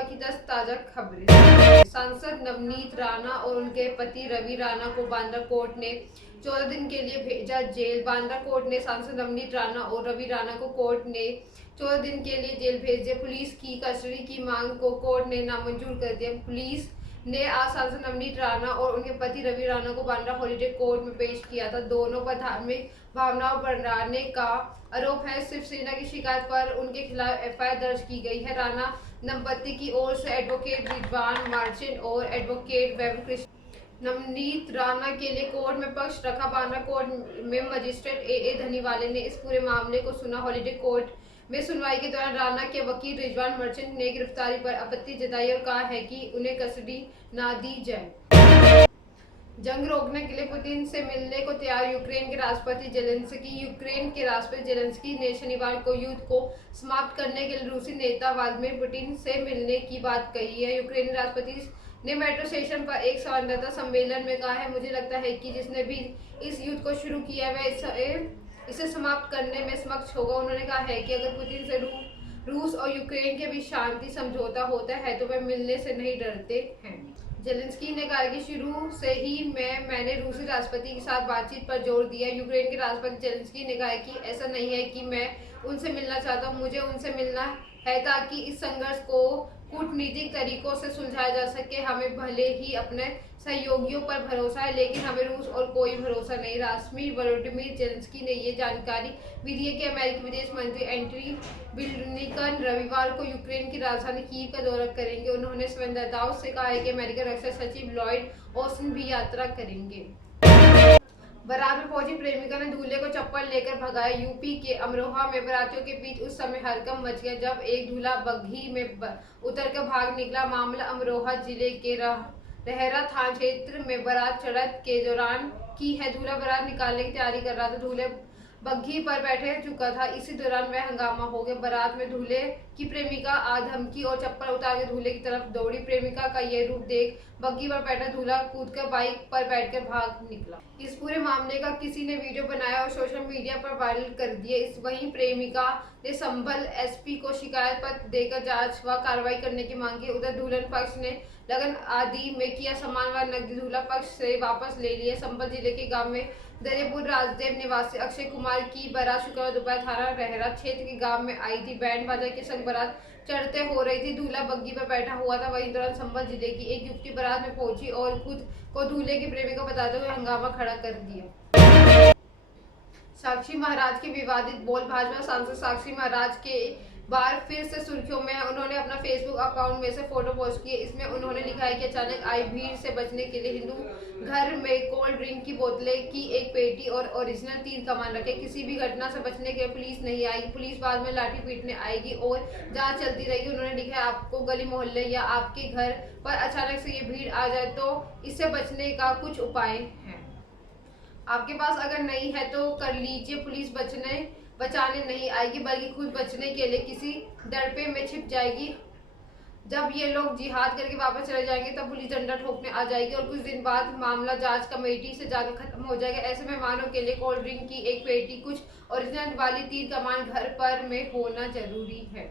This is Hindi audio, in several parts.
सुबह की 10 ताजा खबरें। सांसद नवनीत राणा और उनके पति रवि राणा को बांद्रा कोर्ट ने 14 दिन के लिए भेजा जेल। बांद्रा कोर्ट ने सांसद नवनीत राणा और रवि राणा को कोर्ट ने 14 दिन के लिए जेल भेज दिया। पुलिस की कस्टडी की मांग को कोर्ट ने नामंजूर कर दिया। पुलिस ने आज सांसद नवनीत राणा और उनके पति रवि राणा को बांद्रा हॉलीडे कोर्ट में पेश किया था। दोनों पर धार्मिक भावनाओं बढ़ाने का आरोप है। शिवसेना की शिकायत पर उनके खिलाफ एफआईआर दर्ज की गई है। राणा दंपति की ओर से एडवोकेट रिजवान मर्चेंट और एडवोकेट वैभव कृष्ण नवनीत राणा के लिए कोर्ट में पक्ष रखा। बांद्रा कोर्ट में मजिस्ट्रेट ए धनीवाले ने इस पूरे मामले को सुना। हॉलीडे कोर्ट में सुनवाई के दौरान राणा के वकील रिजवान मर्चेंट ने गिरफ्तारी पर आपत्ति जताई और कहा है कि उन्हें कस्टडी न दी जाए। जंग रोकने के लिए पुतिन से मिलने को तैयार यूक्रेन के राष्ट्रपति जेलेंस्की। यूक्रेन के राष्ट्रपति जेलेंस्की ने शनिवार को युद्ध को समाप्त करने के लिए रूसी नेता व्लादिमीर पुतिन से मिलने की बात कही है। यूक्रेनी राष्ट्रपति ने मेट्रो स्टेशन पर एक संवाददाता सम्मेलन में कहा है, मुझे लगता है कि जिसने भी इस युद्ध को शुरू किया है वह इसे समाप्त करने में सक्षम होगा। उन्होंने कहा है कि अगर पुतिन से रूस और यूक्रेन के बीच शांति समझौता होता है तो वे मिलने से नहीं डरते हैं। जेलेंस्की ने कहा कि शुरू से ही मैंने रूसी राष्ट्रपति के साथ बातचीत पर जोर दिया। यूक्रेन के राष्ट्रपति जेलेंस्की ने कहा कि ऐसा नहीं है कि मैं उनसे मिलना चाहता हूं, मुझे उनसे मिलना है ताकि इस संघर्ष को कूटनीतिक तरीकों से सुलझाया जा सके। हमें भले ही अपने सहयोगियों पर भरोसा है, लेकिन हमें रूस और कोई भरोसा नहीं। राष्ट्रपति वोलोदिमीर जेलेंस्की ने ये जानकारी भी दी है कि अमेरिकी विदेश मंत्री एंटनी ब्लिंकन रविवार को यूक्रेन की राजधानी कीव का दौरा करेंगे। उन्होंने संवाददाताओं से कहा है कि अमेरिकी रक्षा सचिव लॉयड ऑस्टिन भी यात्रा करेंगे। बारात में पहुंची प्रेमिका ने दूल्हे को चप्पल लेकर भगाया। यूपी के अमरोहा में बारातियों के बीच उस समय हड़कंप मच गया जब एक दूल्हा बग्घी में उतरकर भाग निकला। मामला अमरोहा जिले के रहरा थाना क्षेत्र में बारात चढ़त के दौरान की है। दूल्हा बारात निकालने की तैयारी कर रहा था। दूल्हे बग्घी पर बैठे चुका था। इसी दौरान वह हंगामा हो गया। बारात में दूल्हे की प्रेमिका धमकी और चप्पल उतार के दूल्हे की तरफ दौड़ी। प्रेमिका का यह रूप देख बग्घी पर बैठा दूल्हा कूदकर बाइक पर बैठकर भाग निकला। इस पूरे मामले का किसी ने वीडियो बनाया और सोशल मीडिया पर वायरल कर दिया। वहीं प्रेमिका ने संभल एसपी को शिकायत पत्र देकर जांच व कार्रवाई करने की मांग की। उधर दुल्हन पक्ष ने लगन आदि में किया सामान व नकदी दूल्हा पक्ष से वापस ले लिए। संभल जिले के गांव में दरेपुर राजदेव निवासी अक्षय कुमार की बारात शुक्रवार दोपहर थाना रहरा क्षेत्र के गांव में आई थी। बैंड बाजा के संग बारात चढ़ते हो रही थी। दूल्हा बग्घी पर बैठा हुआ था। वहीं दौरान संभल जिले की एक युवती बारात में पहुंची और खुद को दूल्हे की प्रेमिका बताते हुए हंगामा खड़ा कर दिया। साक्षी महाराज के विवादित बोल। भाजपा सांसद साक्षी महाराज के बार फिर से सुर्खियों में है। उन्होंने अपना फेसबुक अकाउंट में से फोटो पोस्ट की है। इसमें उन्होंने लिखा है कि अचानक आई भीड़ से बचने के लिए हिंदू घर में कोल्ड ड्रिंक की बोतलें की एक पेटी और ओरिजिनल तीर कमान रखे। किसी भी घटना से बचने के लिए पुलिस नहीं आएगी। पुलिस बाद में लाठी पीटने आएगी और जांच चलती रहेगी। उन्होंने लिखा है, आपको गली मोहल्ले या आपके घर पर अचानक से ये भीड़ आ जाए तो इससे बचने का कुछ उपाय है। आपके पास अगर नहीं है तो कर लीजिए। पुलिस बचाने नहीं आएगी बल्कि खुद बचने के लिए किसी दड़पे में छिप जाएगी। जब ये लोग जिहाद करके वापस चले जाएंगे तब पुलिस डंडा ठोकने आ जाएगी और कुछ दिन बाद मामला जांच कमेटी से जाकर खत्म हो जाएगा। ऐसे मेहमानों के लिए कोल्ड ड्रिंक की एक पेटी, कुछ ओरिजिनल वाली तीर कमान घर पर में होना जरूरी है।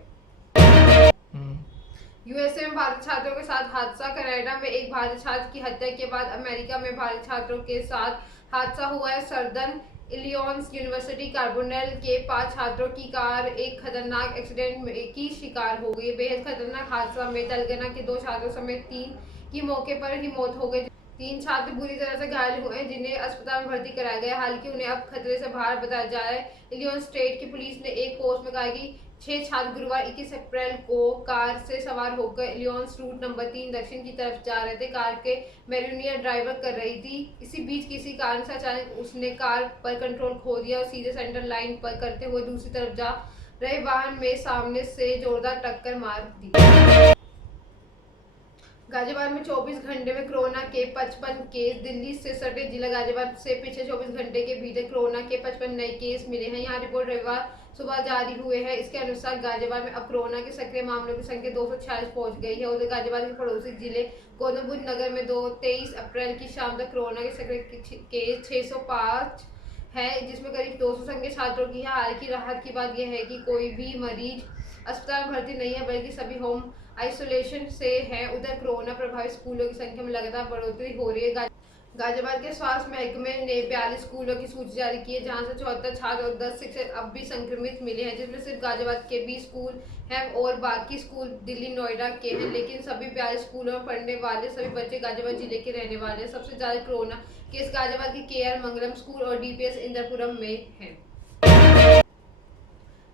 यूएसए में भारतीय छात्रों के साथ हादसा। कनाडा में एक भारतीय छात्र की हत्या के बाद अमेरिका में भारतीय छात्रों के साथ हादसा हुआ है। सर्दर्न इलिनॉइस यूनिवर्सिटी कार्बोनेल के 5 छात्रों की कार एक खतरनाक एक्सीडेंट की शिकार हो गई। बेहद खतरनाक हादसा में तेलंगाना के 2 छात्रों समेत 3 की मौके पर ही मौत हो गई। 3 छात्र बुरी तरह से घायल हुए जिन्हें अस्पताल में भर्ती कराया गया। हालांकि उन्हें अब खतरे से बाहर बताया जा रहा है। इलिनॉइस स्टेट की पुलिस ने एक पोस्ट में कहा कि 6 छात्र गुरुवार 21 अप्रैल को कार से सवार होकर इलिनॉइस रूट नंबर 3 दक्षिण की तरफ जा रहे थे। कार के मैनुअल ड्राइवर कर रही थी। इसी बीच किसी कारण से अचानक उसने कार पर कंट्रोल खो दिया और सीधे सेंटर लाइन पर करते हुए दूसरी तरफ जा रहे वाहन में सामने से जोरदार टक्कर मार दी। गाजियाबाद में 24 घंटे में कोरोना के 55 केस। दिल्ली से सटे जिला गाजियाबाद से पिछले 24 घंटे के भीतर कोरोना के 55 नए केस मिले हैं। यहाँ रिपोर्ट रविवार सुबह जारी हुए हैं। इसके अनुसार गाजियाबाद में अब कोरोना के सक्रिय मामलों की संख्या 246 पहुंच गई है। उधर गाजियाबाद के पड़ोसी जिले गौतम बुद्ध नगर में 23 अप्रैल की शाम तक कोरोना के सक्रिय केस 605 है, जिसमें करीब 200 संख्या छात्रों की है। हालांकि राहत की बात यह है कि कोई भी मरीज अस्पताल में भर्ती नहीं है बल्कि सभी होम आइसोलेशन से हैं। उधर कोरोना प्रभावित स्कूलों की संख्या में लगातार बढ़ोतरी हो रही है। गाजियाबाद के स्वास्थ्य महकमे ने 42 स्कूलों की सूची जारी की है, जहां से 74 छात्र और 10 शिक्षक अब भी संक्रमित मिले हैं, जिसमें सिर्फ गाजियाबाद के 20 स्कूल हैं और बाकी स्कूल दिल्ली नोएडा के हैं। लेकिन सभी 42 स्कूलों में पढ़ने वाले सभी बच्चे गाजियाबाद जिले के रहने वाले हैं। सबसे ज्यादा कोरोना केस गाजियाबाद के KR मंगलम स्कूल और DPS इंदरपुरम में है।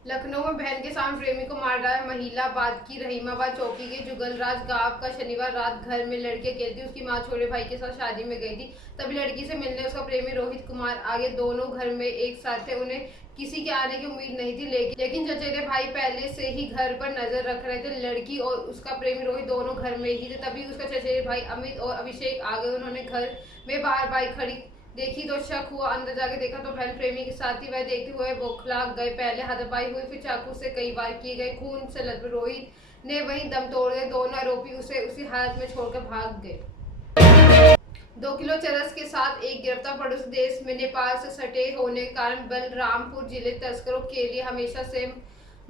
लखनऊ में बहन के सामने प्रेमी को मार डाला महिलाबाद की रहीमाबाद चौकी के जुगलराज गांव का शनिवार रात घर में लड़की अकेली थी। उसकी मां छोटे भाई के साथ शादी में गई थी, तभी लड़की से मिलने उसका प्रेमी रोहित कुमार आगे। दोनों घर में एक साथ थे, उन्हें किसी के आने की उम्मीद नहीं थी, लेकिन चचेरे भाई पहले से ही घर पर नजर रख रहे थे। लड़की और उसका प्रेमी रोहित दोनों घर में ही थे, तभी उसका चचेरे भाई अमित और अभिषेक आ गए। उन्होंने घर में बाहर बाइक खड़ी देखी तो शक हुआ, अंदर जाके देखा तो बहन प्रेमी के साथ ही। वह देखते हुए बौखला गए। पहले हाथापाई हुई, फिर चाकू से कई बार किए गए। खून से लथपथ रोहित ने वहीं दम तोड़ दिया। दोनों आरोपी उसे उसी हालत में छोड़कर भाग गए। 2 किलो चरस के साथ एक गिरफ्तार। पड़ोसी देश में नेपाल से सटे होने के कारण बलरामपुर जिले तस्करों के लिए हमेशा से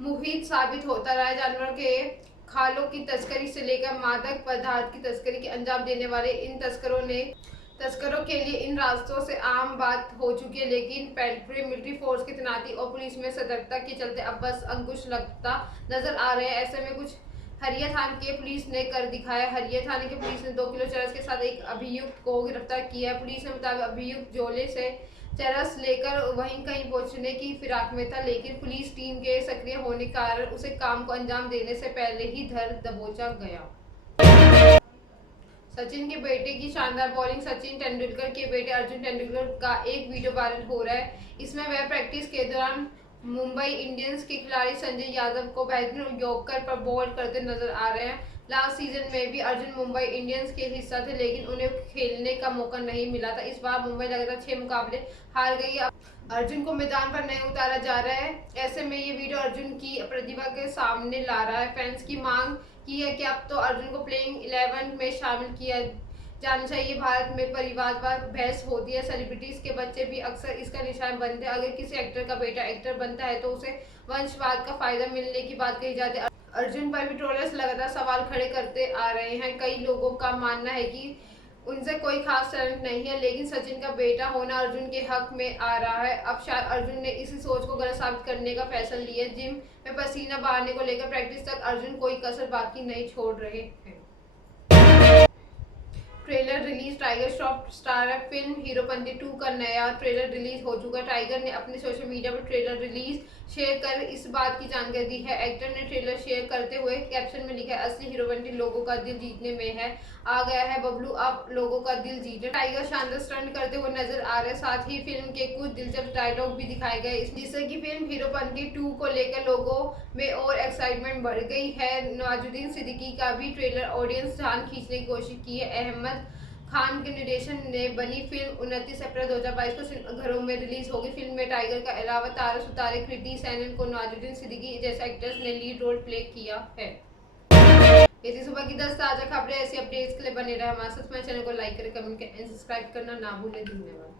मुहित साबित होता रहा। जानवरों के खालों की तस्करी से लेकर मादक पदार्थ की तस्करी के अंजाम देने वाले इन तस्करों के लिए इन रास्तों से आम बात हो चुकी है। लेकिन मिलिट्री फोर्स की तैनाती और पुलिस में सतर्कता के चलते अब बस अंकुश लगता नजर आ रहे हैं। ऐसे में कुछ हरिया थाने के पुलिस ने कर दिखाया। हरिया थाने की पुलिस ने 2 किलो चरस के साथ एक अभियुक्त को गिरफ्तार किया है। पुलिस ने मुताबिक अभियुक्त जोले से चरस लेकर वहीं कहीं पहुंचने की फिराक में था, लेकिन पुलिस टीम के सक्रिय होने के कारण उसे काम को अंजाम देने से पहले ही धर दबोचा गया। सचिन के बेटे की शानदार बॉलिंग। सचिन तेंदुलकर के बेटे अर्जुन तेंदुलकर का एक वीडियो वायरल हो रहा है। इसमें वह प्रैक्टिस के दौरान मुंबई इंडियंस के खिलाड़ी संजय यादव को बेहतरीन यॉर्कर पर बॉल करते नजर आ रहे हैं। लास्ट सीजन में भी अर्जुन मुंबई इंडियंस के हिस्सा थे, लेकिन उन्हें खेलने का मौका नहीं मिला था। इस बार मुंबई लगातार 6 मुकाबले हार गई। अर्जुन को मैदान पर नहीं उतारा जा रहा है। ऐसे में ये वीडियो अर्जुन की प्रतिभा के सामने ला रहा है। फैंस की मांग की है कि अब तो अर्जुन को प्लेइंग 11 में शामिल किया जाना चाहिए। भारत में परिवारवाद बहस होती है, सेलिब्रिटीज के बच्चे भी अक्सर इसका निशान बनते हैं। अगर किसी एक्टर का बेटा एक्टर बनता है तो उसे वंशवाद का फायदा मिलने की बात कही जाती है। अर्जुन पर भी ट्रोलर्स लगातार सवाल खड़े करते आ रहे हैं। कई लोगों का मानना है कि उनसे कोई खास टैलेंट नहीं है, लेकिन सचिन का बेटा होना अर्जुन के हक में आ रहा है। अब शायद अर्जुन ने इसी सोच को गलत साबित करने का फैसला लिया। जिम में पसीना बहाने को लेकर प्रैक्टिस तक अर्जुन कोई कसर बाकी नहीं छोड़ रहे हैं। Trailer release. Tiger Shroff star film Heropanti 2 का नया ट्रेलर रिलीज हो चुका है। टाइगर ने अपने सोशल मीडिया पर ट्रेलर रिलीज शेयर कर इस बात की जानकारी दी है। एक्टर ने ट्रेलर शेयर करते हुए कैप्शन में लिखा है, असली हीरोपंती लोगों का दिल जीतने में है। आ गया है बबलू, अब लोगों का दिल जीते। टाइगर शानदार स्टंट करते हुए नजर आ रहे, साथ ही फिल्म के कुछ दिलचस्प डायलॉग भी दिखाए गए, जिससे कि फिल्म हीरोपंती 2 को लेकर लोगों में और एक्साइटमेंट बढ़ गई है। नवाजुद्दीन सिद्दीकी का भी ट्रेलर ऑडियंस ध्यान खींचने की कोशिश की है। अहमद खान के निर्देशन ने बनी फिल्म 29 अप्रैल 2022 को सिनेमाघरों में रिलीज होगी। फिल्म में टाइगर का अलावा तारा सुतारे, कृति सैनन को नवाजुद्दीन सिद्दीकी जैसे एक्टर्स ने लीड रोल प्ले किया है। ये थी सुबह की 10 ताजा खबरें। ऐसी अपडेट्स के लिए बने रहे हमारे साथ। मेरे चैनल को लाइक करें, कमेंट करें, सब्सक्राइब करना ना भूलें। धन्यवाद।